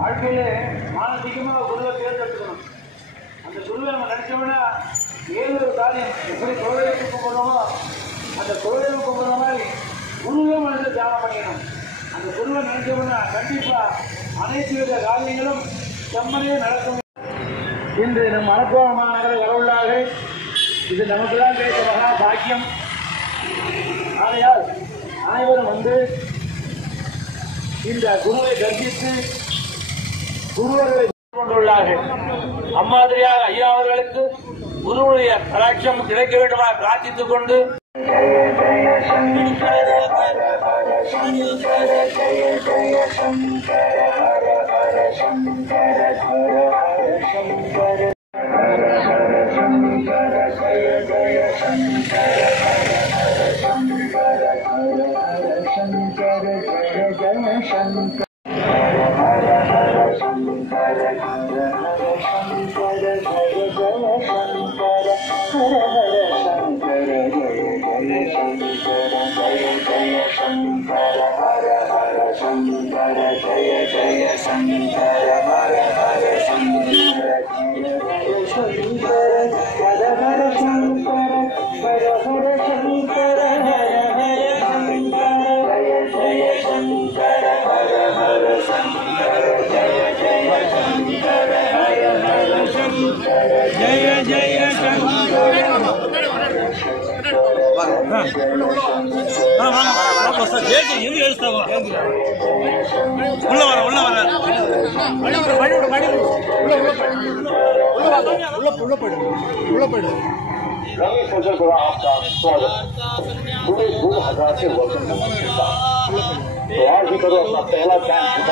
வாழ்க்கையில மானசீகமா குருவை தேர்ந்தெடுக்கணும். அந்த குருவை நம்ம நினைச்சோம்னா ஏதோ ஒரு காரியம் எப்படி கோவிலுக்கு கும்பிடுறோமோ அந்த கோவிலுக்கு கும்பிடுற மாதிரி குருவை மனதில் தியானம் பண்ணிக்கணும். அந்த குருவை நினைச்சோம்னா கண்டிப்பா அனைத்து வித காரியங்களும் செம்மனே நடக்கும். இன்று நம் மணக்குளம் மாநகர வரவுள்ளாக இது நமக்குதான் கிடைத்த மகா பாக்கியம். ஆகையால் அனைவரும் வந்து இந்த குருவை தரிசித்து குருவர்களை கொண்டுள்ளார்கள். அம்மாதிரியாக ஐயா அவர்களுக்கு குருவுடைய கடாட்சம் கிடைக்க வேண்டுமாக பிரார்த்தித்துக் கொண்டு रवि फजल को आपका स्वागत। पूरे 2000 से वर्षों का हिस्सा तो आज भी करो अपना पहला कैंप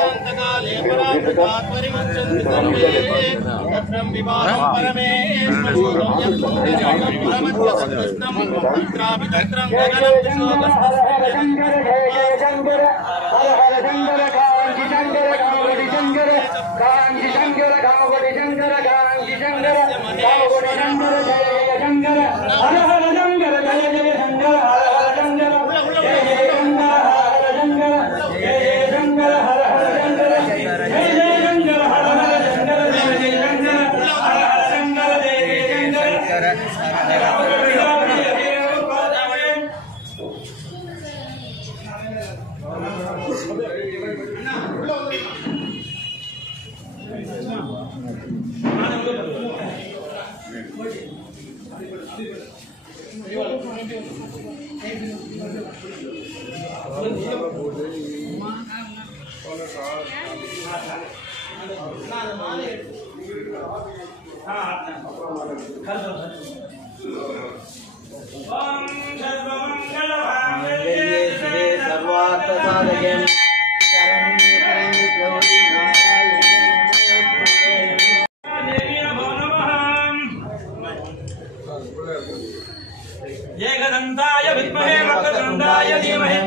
एकदन्ताय विद्महे वक्रतुण्डाय धीमहि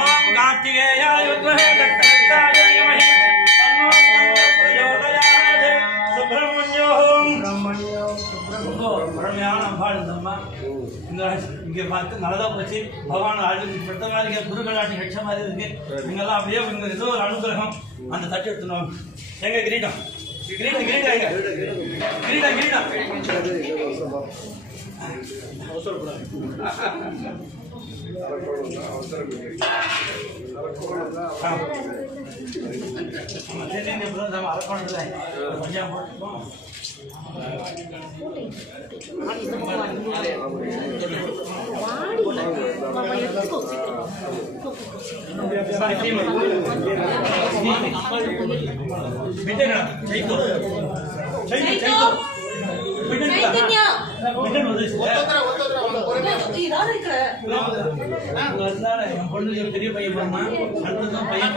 ओम कार्तिकेयाय विद्महे वक्रतुण्डाय धीमहि तन्नो प्रचोदयात् सुब्रह्मण्यों பிரமையான அம்பாள் அம்மா இங்கே பார்த்து நல்லதா போச்சு. பகவான் பெற்றவாரிக குருகளாட்டி லட்ச மாதிரி இருக்கு. நீங்கெல்லாம் அப்படியே ஏதோ ஒரு அனுகிரகம் அந்த தட்டு எடுத்துனோம். எங்க கிரீடம் கிரீடம் கிரீடம் எங்க கிரீடம் கிரீடம் அரக்கோணத்துல பஞ்சாப் போட்டுப்போம். பெரிய பையன் அடுத்ததான் பையன்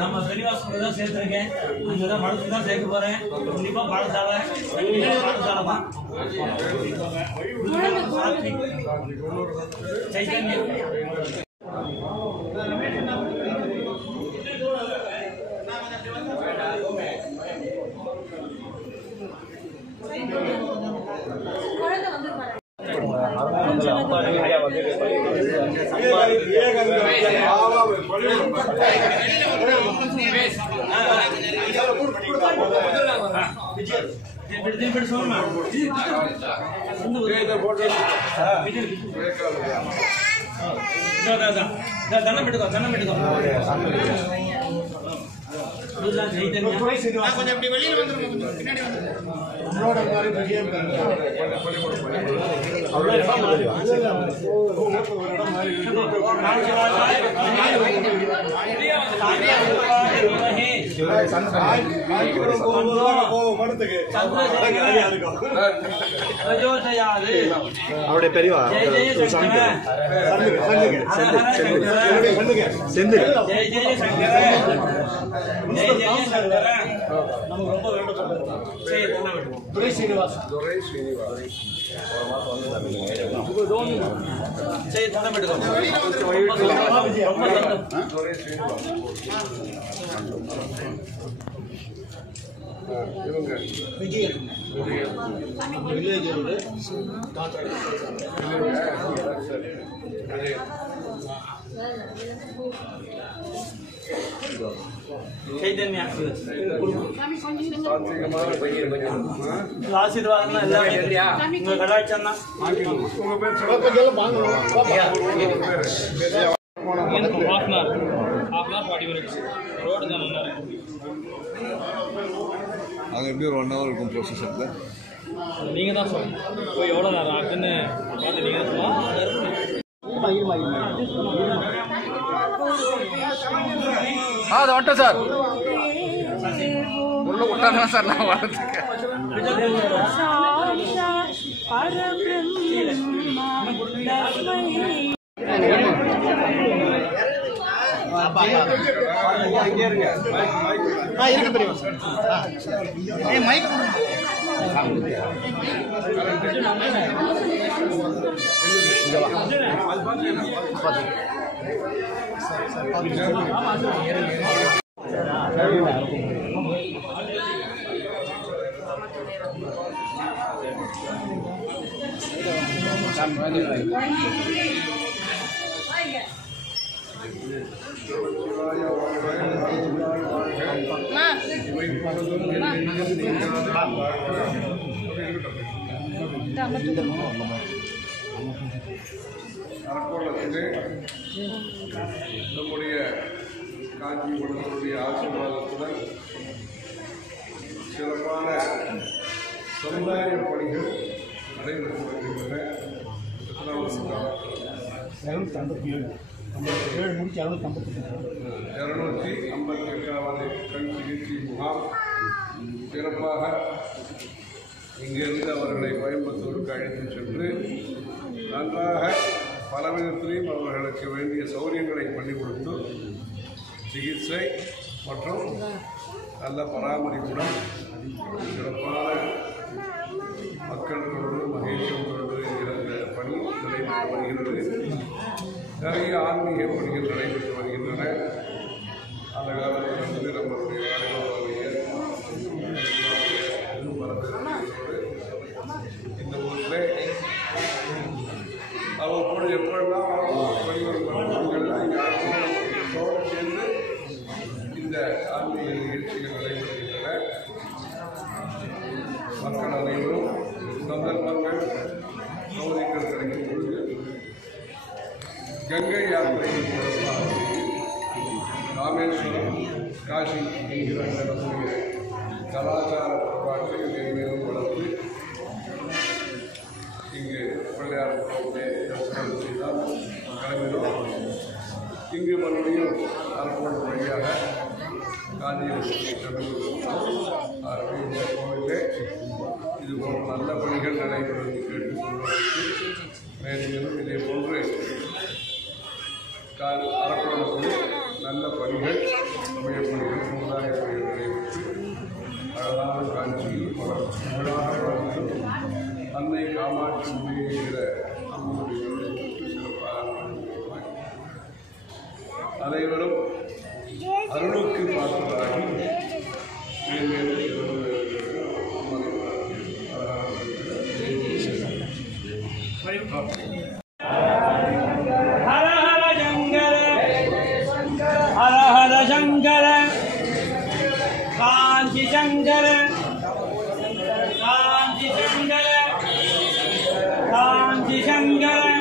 நம்ம பெரியவாசல தான் சேர்த்திருக்கேன். அங்கதான் மடத்துல தான் சேர்க்க போறேன். கண்டிப்பா பாடசாலை பாடசாலை தான் சைத்தன்யம். வந்து கொஞ்சம் இப்படி வெளியில வந்துரும் பின்னாடி அவருடைய பெரியவா செந்தில் துரை ஸ்ரீனிவாஸ் ஆசீர்வாதம் உங்க கலாச்சாரம் அங்கே எப்படி ஒரு 1 hour இருக்கும் ப்ரொசஸ் எடுத்து நீங்கள் தான் சொல்லுங்கள் போய் எவ்வளோ நேரம் ஆகுதுன்னு பார்த்து நீங்கள் தான் அது வந்துட்டேன் சார் உள்ள விட்டாங்க சார் நான் வரதுக்கு இருக்கு பெரியவா மைக் நம்முடைய காஞ்சிபுரத்தினுடைய ஆசீர்வாதத்துடன் சிறப்பான சமுதாய பணிகள் நடைபெற்று வருகின்றன. 258வது கண் சிகிச்சை முகாம் சிறப்பாக இங்கிருந்து அவர்களை கோயம்புத்தூருக்கு அழைத்துச் சென்று நன்றாக பலவிதத்திலையும் அவர்களுக்கு வேண்டிய சௌகரியங்களை பண்ணி கொடுத்து சிகிச்சை மற்றும் நல்ல பராமரிப்புடன் சிறப்பான மக்கள் தொடர்பு மகிழ்ச்சியோடு இந்த பணி நடைபெற்று வருகிறது. நிறைய ஆன்மீக பணிகள் நடைபெற்று வருகின்றன. அந்த காலத்தில் நம்முடைய இந்த ஊரில் அவ்வப்போது எப்பொழுதெல்லாம் சேர்ந்து இந்த ஆன்மீக நிகழ்ச்சிகள் நடைபெறுகின்றன. மக்கள் அனைவரும் சந்தர்ப்பங்கள் சௌகரியங்கள் கிடைக்கும் பொழுது கங்கை யாத்திரை ராமேஸ்வரம் காசி என்கிற நம்முடைய கலாச்சார பண்பாட்டை மேலும் வளர்த்து இங்கு பிள்ளையார் தரிசனம் செய்தால் கிளம்பினோம். இங்கு மறுபடியும் அரக்கோடு வழியாக காஞ்சிபுரத்தை கடந்து இந்த கோவிலே இது போன்ற நல்ல பணிகள் நடைபெறுவதை கேட்டுக்கொள்வதற்கு மேலும் இதே போன்று அரக்கோடு நல்ல பணிகள் சமய பணிகள் சமுதாய பணிகள் நடைபெற்று அழகான காட்சியில் வளர்ந்து அன்னை காமாட்சி உபயோகிக்கிற நம்முடைய சிறப்பாக அனைவரும் அருளுக்கு பார்த்ததாகி ஹர ஹர ஜங்கர शंकर कांची शंकर कांची शंकर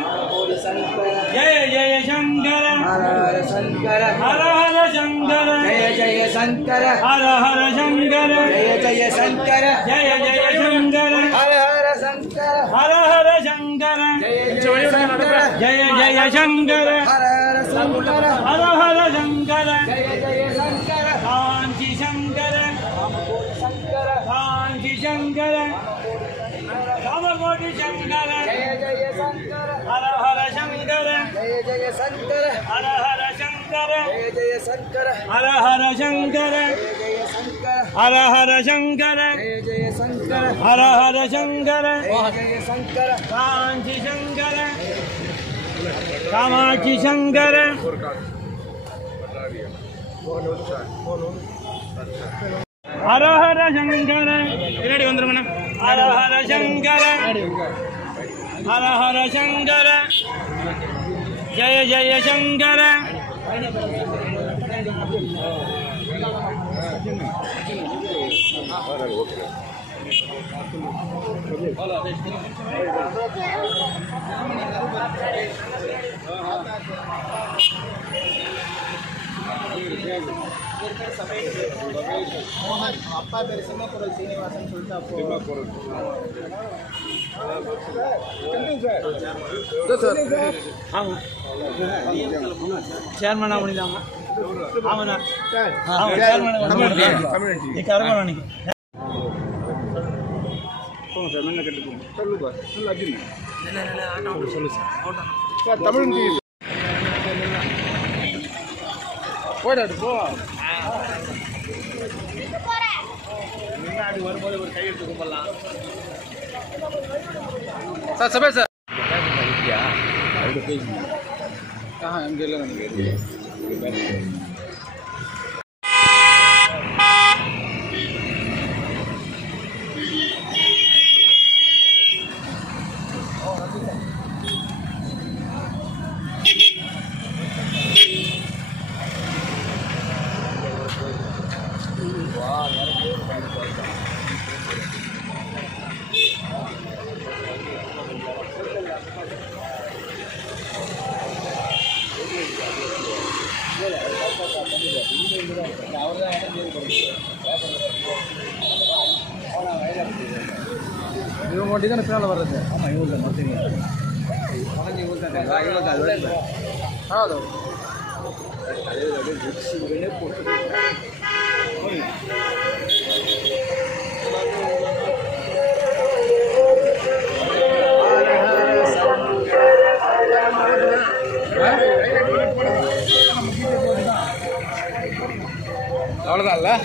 जय जय शंकर हर हर शंकर हर हर शंकर जय जय शंकर हर हर शंकर जय जय शंकर जय जय शंकर हर हर शंकर हर हर शंकर जय जय शंकर जय जय शंकर हर हर शंकर हर हर शंकर जय जय शंकर कांची शंकर कांची शंकर कामकोटि शंकर जय जय शंकर हर हर शंकर जय जय शंकर हर हर शंकर जय जय शंकर हर हर शंकर जय जय शंकर हर हर शंकर जय जय शंकर हर हर शंकर जय जय शंकर कांची शंकर कामाक्षी शंकर हर हर शंकर பின்னாடி வந்துருங்கண்ணா हर हर शंकर हर हर शंकर जय जय शंकर அப்பா பேர் சிம்மக்குரல் சீனிவாசன் சொல்லிட்டு அப்போ சேர்மனா பண்ணிட்டாங்க ஆமாண்ணா சேர்மன் கரமணி தமிழ் போடாது போ முன்னாடி வரும்போது ஒரு கையெழுத்து கும்பலாம் சார் சபை சார் அங்கே இல்லை நமக்கு இவங்க வண்டி தானே பின்னால் வர்றது ஆமாம் இவங்க மொத்தம் ಹೌದು அவ்வளோதான் இல்லை